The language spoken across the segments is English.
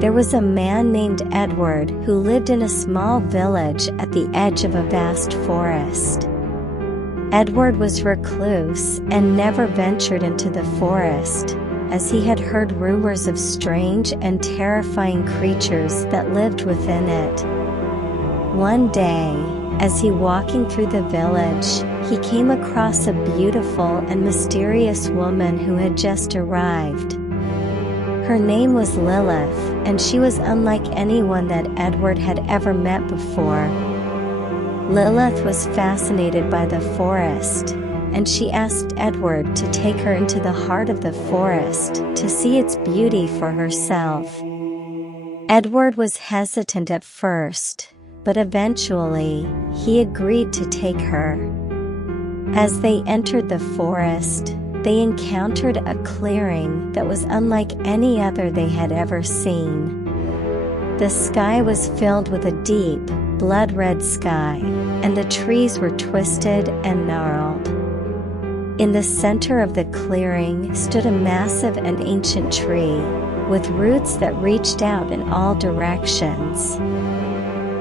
There was a man named Edward who lived in a small village at the edge of a vast forest. Edward was recluse and never ventured into the forest, as he had heard rumors of strange and terrifying creatures that lived within it. One day, as he walking through the village, he came across a beautiful and mysterious woman who had just arrived. Her name was Lilith, and she was unlike anyone that Edward had ever met before. Lilith was fascinated by the forest, and she asked Edward to take her into the heart of the forest to see its beauty for herself. Edward was hesitant at first, but eventually he agreed to take her. As they entered the forest, they encountered a clearing that was unlike any other they had ever seen. The sky was filled with a deep, blood-red sky, and the trees were twisted and gnarled. In the center of the clearing stood a massive and ancient tree, with roots that reached out in all directions.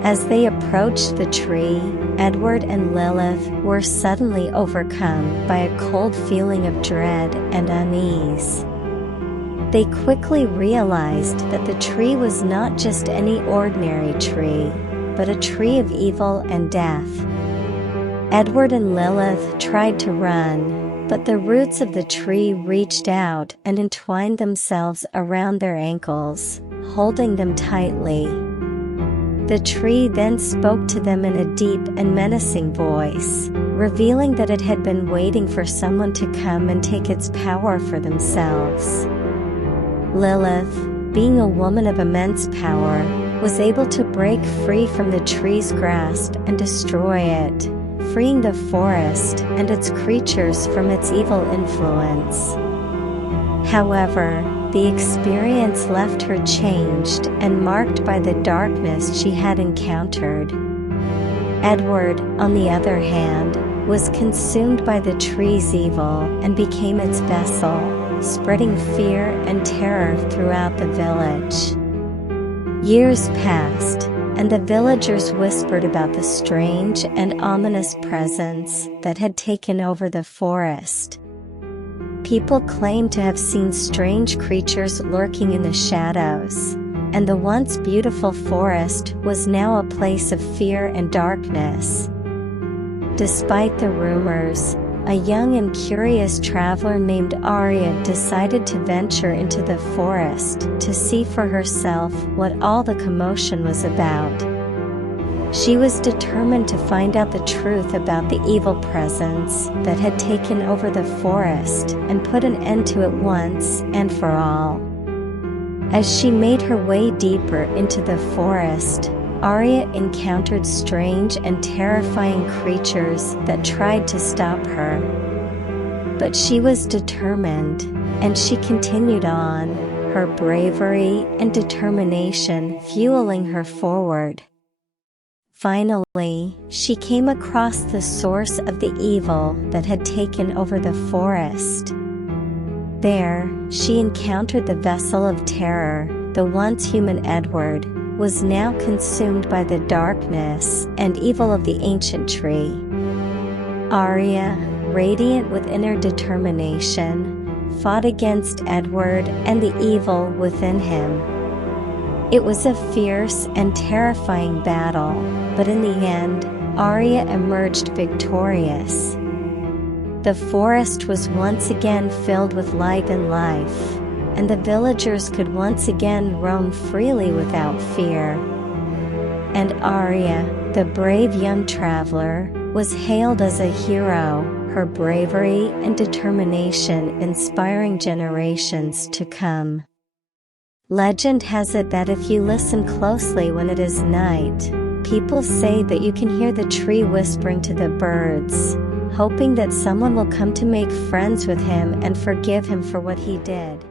As they approached the tree, Edward and Lilith were suddenly overcome by a cold feeling of dread and unease. They quickly realized that the tree was not just any ordinary tree, but a tree of evil and death. Edward and Lilith tried to run, but the roots of the tree reached out and entwined themselves around their ankles, holding them tightly. The tree then spoke to them in a deep and menacing voice, revealing that it had been waiting for someone to come and take its power for themselves. Lilith, being a woman of immense power, was able to break free from the tree's grasp and destroy it, freeing the forest and its creatures from its evil influence. However, the experience left her changed and marked by the darkness she had encountered. Edward, on the other hand, was consumed by the tree's evil and became its vessel, spreading fear and terror throughout the village. Years passed, and the villagers whispered about the strange and ominous presence that had taken over the forest. People claimed to have seen strange creatures lurking in the shadows, and the once beautiful forest was now a place of fear and darkness. Despite the rumors, a young and curious traveler named Arya decided to venture into the forest to see for herself what all the commotion was about. She was determined to find out the truth about the evil presence that had taken over the forest and put an end to it once and for all. As she made her way deeper into the forest, Arya encountered strange and terrifying creatures that tried to stop her. But she was determined, and she continued on, her bravery and determination fueling her forward. Finally, she came across the source of the evil that had taken over the forest. There, she encountered the vessel of terror. The once human Edward was now consumed by the darkness and evil of the ancient tree. Arya, radiant with inner determination, fought against Edward and the evil within him. It was a fierce and terrifying battle, but in the end, Arya emerged victorious. The forest was once again filled with light and life, and the villagers could once again roam freely without fear. And Arya, the brave young traveler, was hailed as a hero, her bravery and determination inspiring generations to come. Legend has it that if you listen closely when it is night, people say that you can hear the tree whispering to the birds, hoping that someone will come to make friends with him and forgive him for what he did.